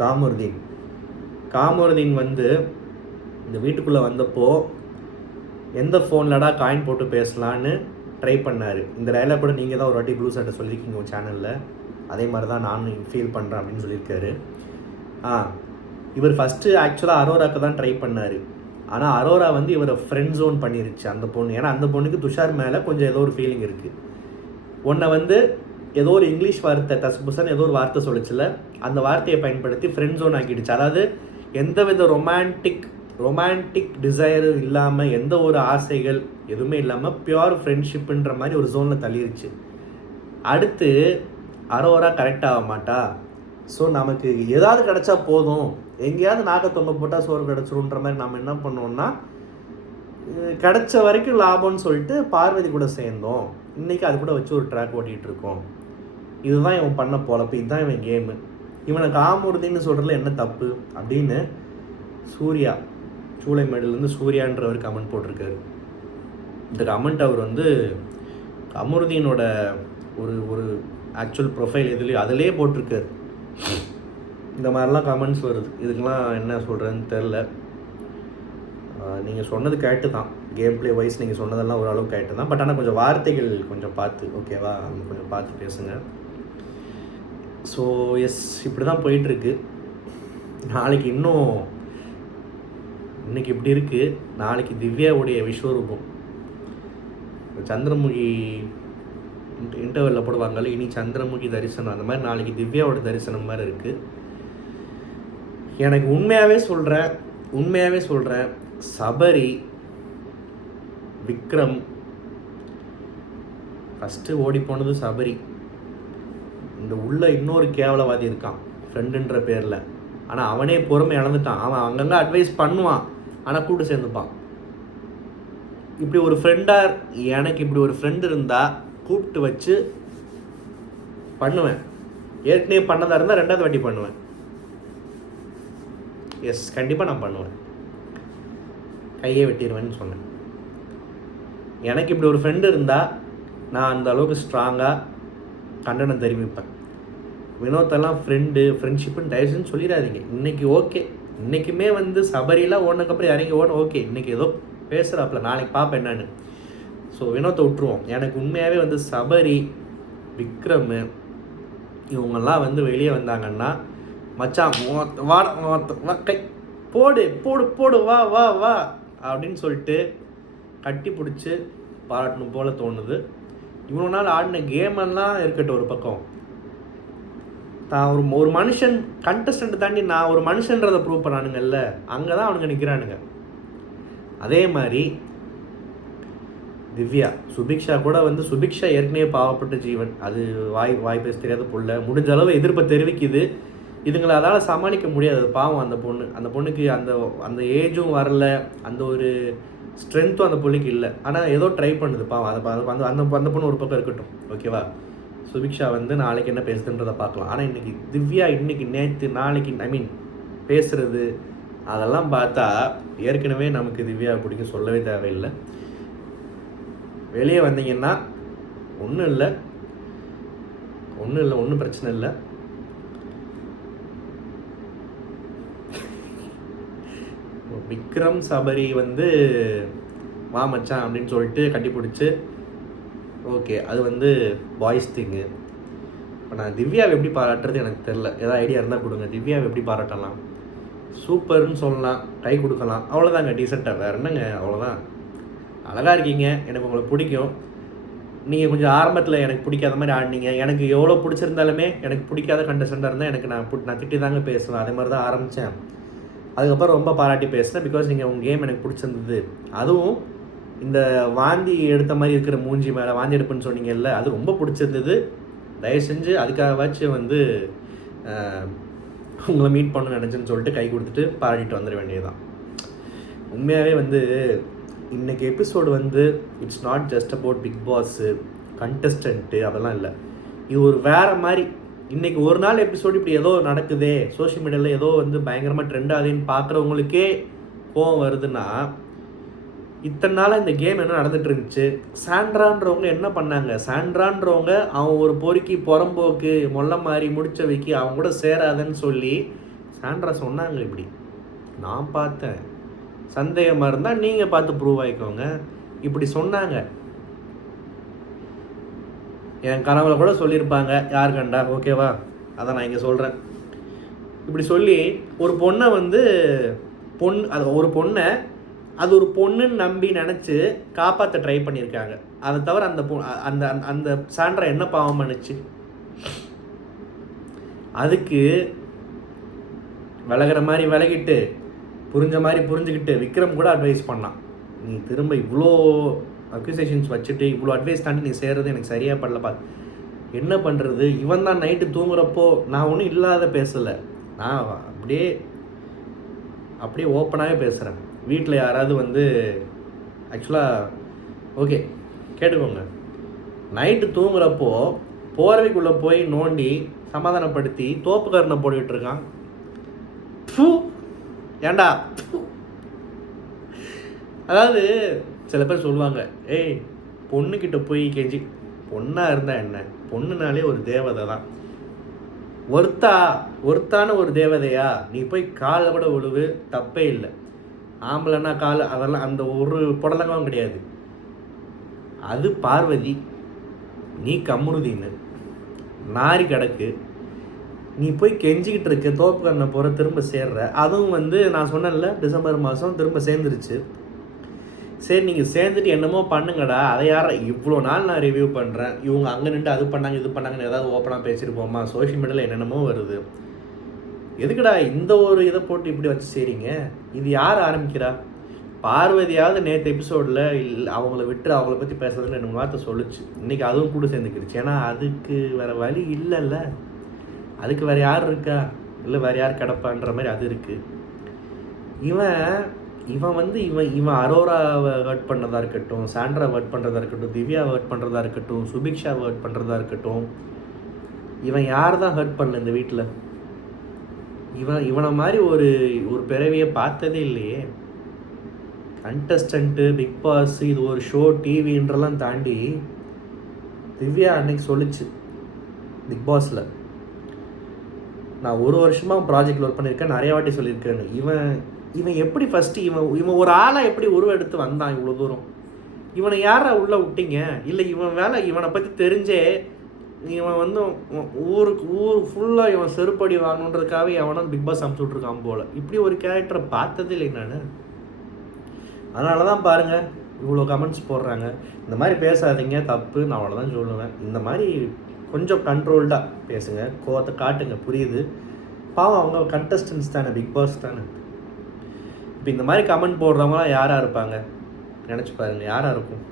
காமருதீன் வந்து இந்த வீட்டுக்குள்ளே வந்தப்போ எந்த ஃபோன்லடா காயின் போட்டு பேசலான்னு ட்ரை பண்ணார். இந்த டைலாக் கூட நீங்கள் தான் ஒரு வாட்டி ப்ளூ சட்டை சொல்லியிருக்கீங்க உங்கள் சேனலில், அதே மாதிரி தான் நானும் ஃபீல் பண்ணுறேன் அப்படின்னு சொல்லியிருக்காரு. இவர் ஃபஸ்ட்டு ஆக்சுவலாக அரோராக்கு தான் ட்ரை பண்ணார். ஆனால் அரோரா வந்து இவரை ஃப்ரெண்ட் ஜோன் பண்ணிருச்சு அந்த பொண்ணு. ஏன்னா அந்த பொண்ணுக்கு துஷார் மேலே கொஞ்சம் ஏதோ ஒரு ஃபீலிங் இருக்குது. உன்னை வந்து ஏதோ ஒரு இங்கிலீஷ் வார்த்தை தசுபுசன் ஏதோ ஒரு வார்த்தை சொல்லிச்சுல, அந்த வார்த்தையை பயன்படுத்தி ஃப்ரெண்ட் ஜோன் ஆக்கிடுச்சு. அதாவது எந்தவித ரொமான்டிக் டிசைரும் இல்லாமல், எந்த ஒரு ஆசைகள் எதுவுமே இல்லாமல் பியூர் ஃப்ரெண்ட்ஷிப்புன்ற மாதிரி ஒரு ஜோனில் தள்ளிருச்சு. அடுத்து அரோரா கரெக்ட் ஆக மாட்டா. ஸோ நமக்கு ஏதாவது கிடச்சா போதும், எங்கேயாவது நாக்க தொங்க போட்டால் சோறு கிடச்சிருன்ற மாதிரி நம்ம என்ன பண்ணோம்னா, கிடச்ச வரைக்கும் லாபம்னு சொல்லிட்டு பார்வதி கூட சேர்ந்தோம். இன்றைக்கி அது கூட வச்சு ஒரு ட்ராக் ஓட்டிகிட்டு இருக்கோம். இதுதான் இவன் பண்ண பொழப்பு, இதுதான் இவன் கேமு. இவனை காமருதின்னு சொல்கிறதுல என்ன தப்பு அப்படின்னு சூர்யா, சூளைமேடுலேருந்து சூர்யான்றவர் கமெண்ட் போட்டிருக்காரு. இந்த கமெண்ட் அவர் வந்து கமருதீனோட ஒரு ஆக்சுவல் ப்ரொஃபைல் எதுலேயும் அதிலே போட்டிருக்காரு. இந்த மாதிரிலாம் கமெண்ட்ஸ் வருது. இதுக்கெலாம் என்ன சொல்கிறேன்னு தெரில. நீங்கள் சொன்னது கேட்டு தான், கேம் ப்ளே வைஸ் நீங்கள் சொன்னதெல்லாம் ஓரளவு கேட்டு தான். பட் ஆனால் கொஞ்சம் வார்த்தைகள் கொஞ்சம் பார்த்து, ஓகேவா, கொஞ்சம் பார்த்து பேசுங்க. ஸோ எஸ், இப்படி தான் போயிட்டுருக்கு. நாளைக்கு இன்னைக்கு இப்படி இருக்குது, நாளைக்கு திவ்யாவுடைய விஸ்வரூபம் சந்திரமுகி இன்டர்வெல்ல போடுவாங்கல்ல, இனி சந்திரமுகி தரிசனம், அந்த மாதிரி நாளைக்கு திவ்யாவோட தரிசனம் மாதிரி இருக்குது. எனக்கு உண்மையாகவே சொல்கிறேன், சபரி, விக்ரம், ஃபஸ்ட்டு ஓடி போனது சபரி. இந்த உள்ள இன்னொரு கேவலவாதி இருக்கான் ஃப்ரெண்டுன்ற பேரில். ஆனால் அவனே பொறுமை இழந்துட்டான். அவன் அங்கங்கே அட்வைஸ் பண்ணுவான், ஆனால் கூட்டு சேர்ந்துப்பான். இப்படி ஒரு எனக்கு இப்படி ஒரு ஃப்ரெண்டு இருந்தால் கூப்பிட்டு வச்சு பண்ணுவேன். ஏற்கனவே பண்ணதாக இருந்தால் 2வது வாட்டி பண்ணுவேன். எஸ், கண்டிப்பாக நான் பண்ணுவேன். கையை வெட்டிடுவேன்னு சொன்னேன். எனக்கு இப்படி ஒரு ஃப்ரெண்டு இருந்தால் நான் அந்த அளவுக்கு ஸ்ட்ராங்காக கண்டனம் தெரிவிப்பேன். வினோத்தெல்லாம் ஃப்ரெண்ட்ஷிப்புன்னு தயவுசெய்து சொல்லிடாதீங்க. இன்றைக்கி ஓகே, இன்றைக்குமே வந்து சபரியெலாம் ஓடினதுக்கப்புறம் இறங்கி ஓகே, இன்றைக்கி ஏதோ பேசுகிறாப்புல, நாளைக்கு பார்ப்பேன் என்னன்னு. ஸோ வினோத்தை விட்டுருவோம். எனக்கு உண்மையாகவே வந்து சபரி, விக்ரம் இவங்கெல்லாம் வந்து வெளியே வந்தாங்கன்னா, மச்சான் கை போடு போடு போடு வா வா வா அப்படின்னு சொல்லிட்டு கட்டி பிடிச்சி பாராட்டணும் போல் தோணுது. இவ்வளோ நாள் ஆடின கேமெல்லாம் இருக்கட்டும் ஒரு பக்கம், நான் ஒரு மனுஷன் கண்டஸ்டன்ட் தாண்டி நான் ஒரு மனுஷன்றதை ப்ரூவ் பண்ணானுங்கல்ல, அங்கே தான் அவனுங்க நிற்கிறானுங்க. அதே மாதிரி திவ்யா, சுபிக்ஷா கூட வந்து சுபிக்ஷா ஏற்கனவே பாவப்பட்ட ஜீவன், அது வாய் பேச தெரியாத புள்ள, முடிஞ்ச அளவு எதிர்ப்பை தெரிவிக்குது. இதுங்களை அதால் சமாளிக்க முடியாது. பாவம் அந்த பொண்ணுக்கு அந்த ஏஜும் வரல, அந்த ஒரு ஸ்ட்ரென்த்தும் அந்த பிள்ளைக்கு இல்லை. ஆனால் ஏதோ ட்ரை பண்ணுது பாவம். அந்த பொண்ணு ஒரு பக்கம் இருக்கட்டும், ஓகேவா. சுபிக்ஷா வந்து நாளைக்கு என்ன பேசுதுன்றதை பார்க்கலாம். ஆனால் இன்றைக்கி திவ்யா நேற்று நாளைக்கு பேசுகிறது அதெல்லாம் பார்த்தா ஏற்கனவே நமக்கு திவ்யா பிடிக்கும், சொல்லவே தேவையில்லை. வெளியே வந்தீங்கன்னா ஒன்றும் பிரச்சனை இல்லை. விக்ரம் சபரி வந்து வா மச்சான் அப்படின்னு சொல்லிட்டு கட்டி பிடிச்சி ஓகே, அது வந்து பாய்ஸ் திங்கு. இப்போ நான் திவ்யாவை எப்படி பாராட்டுறது எனக்கு தெரில. ஏதாவது ஐடியா இருந்தால் கொடுங்க. திவ்யாவை எப்படி பாராட்டலாம்? சூப்பர்னு சொல்லலாம், கை கொடுக்கலாம், அவ்வளோதாங்க. டீசெண்டாக வேறு என்னங்க, அவ்வளோதான். அழகாக இருக்கீங்க, எனக்கு உங்களை பிடிக்கும். நீங்கள் கொஞ்சம் ஆரம்பத்தில் எனக்கு பிடிக்காத மாதிரி ஆடினீங்க. எனக்கு எவ்வளோ பிடிச்சிருந்தாலுமே எனக்கு பிடிக்காத கண்டஸ்டண்டாக இருந்தால் எனக்கு நான் திட்டி தாங்க பேசுவேன். அதே மாதிரி தான் ஆரம்பித்தேன். அதுக்கப்புறம் ரொம்ப பாராட்டி பேசினேன். பிகாஸ் நீங்கள் உங்கள் கேம் எனக்கு பிடிச்சிருந்தது. அதுவும் இந்த வாந்தி எடுத்த மாதிரி இருக்கிற மூஞ்சி மேலே வாந்தி எடுப்புன்னு சொன்னீங்கல்ல, அது ரொம்ப பிடிச்சிருந்தது. தயவு செஞ்சு அதுக்காகவாச்சும் வந்து உங்களை மீட் பண்ணணும்னு நினச்சேன்னு சொல்லிட்டு கை கொடுத்துட்டு பாராட்டிட்டு வந்துட வேண்டியதுதான். உண்மையாகவே வந்து இன்றைக்கி எபிசோடு வந்து it's not just about Bigg Boss contestant அதெல்லாம் இல்லை. இது ஒரு வேறு மாதிரி. இன்றைக்கி ஒரு நாள் எபிசோடு இப்படி ஏதோ நடக்குதே, சோஷியல் மீடியாவில் ஏதோ வந்து பயங்கரமாக ட்ரெண்ட் ஆகுதுன்னு பார்க்குறவங்களுக்கே கோவம் வருதுன்னா, இத்தனை நாளாக இந்த கேம் என்ன நடந்துட்டு இருந்துச்சு. சாண்ட்ரான்றவங்க என்ன பண்ணாங்க, சாண்ட்ரான்றவங்க அவன் ஒரு பொறுக்கி புறம்போக்கு மொல்ல மாதிரி முடிச்ச வைக்கி அவங்க கூட சேராதன்னு சொல்லி சாண்ட்ரா சொன்னாங்க. இப்படி நான் பார்த்தேன். சந்தேகமாக இருந்தால் நீங்கள் பார்த்து ப்ரூவ் ஆகிக்கோங்க. இப்படி சொன்னாங்க. என் கனவுல கூட சொல்லியிருப்பாங்க, யார் கண்டா, ஓகேவா? அதை நான் இங்கே சொல்கிறேன். இப்படி சொல்லி ஒரு பொண்ணை வந்து ஒரு பொண்ணை அது ஒரு பொண்ணுன்னு நம்பி நினச்சி காப்பாற்ற ட்ரை பண்ணியிருக்காங்க. அதை தவிர அந்த அந்த அந்த சாண்ட்ரா என்ன பாவம் பண்ணுச்சு? அதுக்கு விலகிற மாதிரி விலகிட்டு புரிஞ்ச மாதிரி புரிஞ்சுக்கிட்டு விக்ரம் கூட அட்வைஸ் பண்ணான், நீ திரும்ப இவ்வளோ அக்யூசேஷன்ஸ் வச்சுட்டு இவ்வளோ அட்வைஸ் தாண்டி நீ செய்கிறது எனக்கு சரியாக படலப்பா. என்ன பண்ணுறது? இவன் தான் நைட்டு தூங்குறப்போ நான் ஒன்றும் இல்லாத பேசலை, நான் அப்படியே ஓப்பனாகவே பேசுகிறேன். வீட்டில் யாராவது வந்து ஆக்சுவலாக ஓகே கேட்டுக்கோங்க, நைட்டு தூங்குறப்போ போர்வைக்குள்ளே போய் நோண்டி சமாதானப்படுத்தி தோப்புக்காரனை போட்டுக்கிட்டு இருக்கான். ஏண்டா, அதாவது சில பேர் சொல்லுவாங்க, ஏய் பொண்ணுக்கிட்ட போய் கெஞ்சி, பொண்ணாக இருந்தால் என்ன, பொண்ணுனாலே ஒரு தேவதை தான், ஒருத்தான ஒரு தேவதையா, நீ போய் காலை கூட விழுவு, தப்பே இல்லை. ஆம்பளைன்னா கால் அதெல்லாம் அந்த ஒரு புடலங்கவும் கிடையாது. அது பார்வதி, நீ கம்முருதின்னு நாரி கிடக்கு, நீ போய் கெஞ்சிக்கிட்டு இருக்க, தோப்புக்காரனை போகிற திரும்ப சேர்ற. அதுவும் வந்து நான் சொன்னேன்ல டிசம்பர் மாதம் திரும்ப சேர்ந்துருச்சு. சரி நீங்கள் சேர்ந்துட்டு என்னமோ பண்ணுங்கடா, அதை யார இவ்வளோ நாள் நான் ரிவ்யூ பண்ணுறேன், இவங்க அங்கே நின்று அது பண்ணாங்க இது பண்ணாங்கன்னு ஏதாவது ஓப்பனாக பேசியிருப்போமா? சோஷியல் மீடியாவில் என்னென்னமோ வருது, எதுக்குடா இந்த ஒரு இதை போட்டு இப்படி வச்சு சரிங்க? இது யார் ஆரம்பிக்கிறா? பார்வதியாவது நேற்று எபிசோடில் அவங்கள விட்டு அவங்கள பற்றி பேசுறதுன்னு 2 வார்த்தை சொல்லிச்சு. இன்றைக்கி அதுவும் கூட சேர்ந்துக்கிடுச்சு. ஏன்னா அதுக்கு வேறு வழி இல்லைல்ல, அதுக்கு வேறு யார் இருக்கா, இல்லை வேறு யார் கிடப்பான்ற மாதிரி அது இருக்குது. இவன் வந்து இவன் அரோராவை ஹர்ட் பண்ணதாக இருக்கட்டும், சாண்ட்ரா ஹர்ட் பண்ணுறதா இருக்கட்டும், திவ்யாவை ஹர்ட் பண்ணுறதா இருக்கட்டும், சுபிக்ஷாவை ஹர்ட் பண்ணுறதா இருக்கட்டும், இவன் யார் தான் ஹர்ட் பண்ணல இந்த வீட்டில்? இவனை மாதிரி ஒரு பிறவியை பார்த்ததே இல்லையே. கண்டஸ்டண்ட்டு, பிக் பாஸ், இது ஒரு ஷோ, டிவின்றலாம் தாண்டி திவ்யா அன்னைக்கு சொல்லிச்சு பிக் பாஸில், நான் 1 வருஷமாக ப்ராஜெக்டில் ஒர்க் பண்ணியிருக்கேன், நிறைய வாட்டி சொல்லியிருக்கேன்னு. இவன் எப்படி ஃபஸ்ட்டு இவன் ஒரு ஆளாக எப்படி உருவெடுத்து வந்தான் இவ்வளோ தூரம்? இவனை யாரை உள்ளே விட்டீங்க? இல்லை இவன் வேலை இவனை பற்றி தெரிஞ்சே இவன் வந்து ஊர் ஃபுல்லாக இவன் செருப்படி வாங்கணுன்றதுக்காகவே எவனும் பிக் பாஸ் அமுச்சு விட்ருக்கான் போல். இப்படி ஒரு கேரக்டரை பார்த்ததே இல்லை நான். அதனால தான் பாருங்கள் இவ்வளோ கமெண்ட்ஸ் போடுறாங்க. இந்த மாதிரி பேசாதீங்க, தப்பு, நான் அவ்வளோதான் சொல்லுவேன். இந்த மாதிரி கொஞ்சம் கண்ட்ரோல்டாக பேசுங்க, கோவத்தை காட்டுங்க, புரியுது. பாவம் அவங்க கண்டஸ்டன்ஸ் தானே, பிக் பாஸ் தானே. இப்போ இந்த மாதிரி கமெண்ட் போடுறவங்களாம் யாராக இருப்பாங்க நினச்சி பாருங்கள். யாராக இருக்கும்?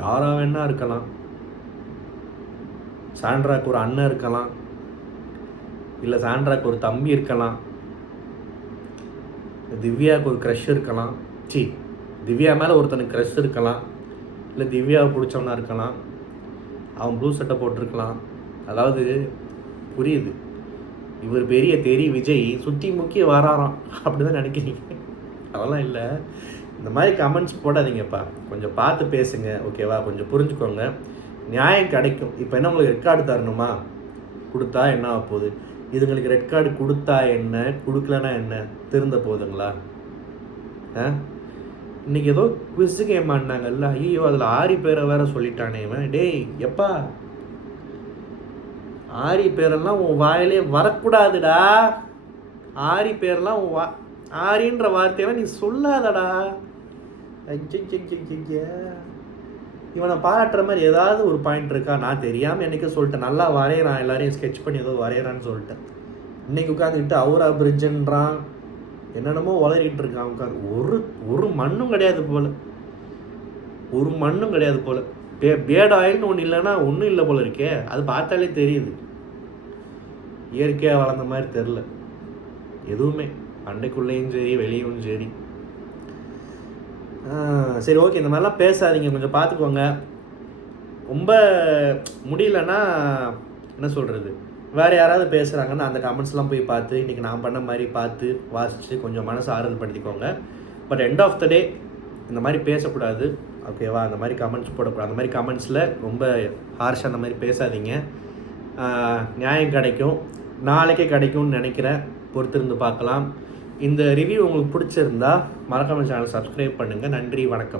யாராக வேணா இருக்கலாம். சாண்ட்ராக்கு ஒரு அண்ணன் இருக்கலாம், இல்லை சாண்ட்ராக்கு ஒரு தம்பி இருக்கலாம், திவ்யாவுக்கு ஒரு க்ரஷ் இருக்கலாம், திவ்யா மேலே ஒருத்தனுக்கு க்ரஷ் இருக்கலாம், இல்லை திவ்யாவை பிடிச்சவனா இருக்கலாம், அவன் ப்ளூ சட்டை போட்டிருக்கலாம். அதாவது புரியுது, இவர் பெரிய விஜய் சுற்றி முக்கிய வராராம் அப்படி தான் நினைக்கிறீங்க. அதெல்லாம் இல்லை. இந்த மாதிரி கமெண்ட்ஸ் போடாதீங்கப்பா, கொஞ்சம் பார்த்து பேசுங்க, ஓகேவா? கொஞ்சம் புரிஞ்சுக்கோங்க, நியாயம் கிடைக்கும். இப்போ என்ன உங்களுக்கு ரெட் கார்டு தரணுமா? கொடுத்தா என்ன ஆக போகுது? இதுங்களுக்கு ரெட் கார்டு கொடுத்தா என்ன, கொடுக்கலன்னா என்ன, திருந்த போகுதுங்களா? இன்றைக்கி ஏதோ குவிஸ் கேம் ஆடினாங்கல்ல, ஐயோ அதில் 6 பேரை வேற சொல்லிட்டானே இவன். டேய் எப்பா, 6 பேரெல்லாம் உன் வாயிலே வரக்கூடாதுடா. 6 பேரெல்லாம் உன் ஆரின்ற வார்த்தையெல்லாம் நீ சொல்லாதடா. இவனை பாராட்டுற மாதிரி ஏதாவது ஒரு பாயிண்ட் இருக்கா? நான் தெரியாமல் என்னைக்கு சொல்லிட்டேன், நல்லா வரைகிறான், எல்லாரையும் ஸ்கெட்ச் பண்ணி ஏதோ வரைகிறான்னு சொல்லிட்டேன். இன்றைக்கி உட்காந்துக்கிட்டு அவுரா பிரிட்ஜுன்றான், என்னென்னமோ வளரிட்டு இருக்கான் உட்காந்து. ஒரு மண்ணும் கிடையாது போல், பேட் ஆயில்னு ஒன்று இல்லைன்னா ஒன்றும் இல்லை போல இருக்கே. அது பார்த்தாலே தெரியுது, இயற்கையாக வளர்ந்த மாதிரி தெரில எதுவுமே, அண்டைக்குள்ளேயும் சரி வெளியும் சரி. சரி ஓகே, இந்த மாதிரிலாம் பேசாதீங்க, கொஞ்சம் பார்த்துக்கோங்க. ரொம்ப முடியலன்னா என்ன சொல்கிறது, வேறு யாராவது பேசுகிறாங்கன்னா அந்த கமெண்ட்ஸ்லாம் போய் பார்த்து இன்றைக்கி நான் பண்ண மாதிரி பார்த்து வாசித்து கொஞ்சம் மனசு ஆறுதல் படுத்திக்கோங்க. பட் எண்ட் ஆஃப் த டே இந்த மாதிரி பேசக்கூடாது, ஓகேவா? அந்த மாதிரி கமெண்ட்ஸ் போடக்கூடாது. அந்த மாதிரி கமெண்ட்ஸில் ரொம்ப ஹார்ஷாக அந்த மாதிரி பேசாதீங்க. நியாயம் கிடைக்கும், நாளைக்கே கிடைக்கும்னு நினைக்கிறேன். பொறுத்திருந்து பார்க்கலாம். இந்த ரிவ்யூ உங்களுக்கு பிடிச்சிருந்தா மறக்காம சேனல் சப்ஸ்கிரைப் பண்ணுங்கள். நன்றி, வணக்கம்.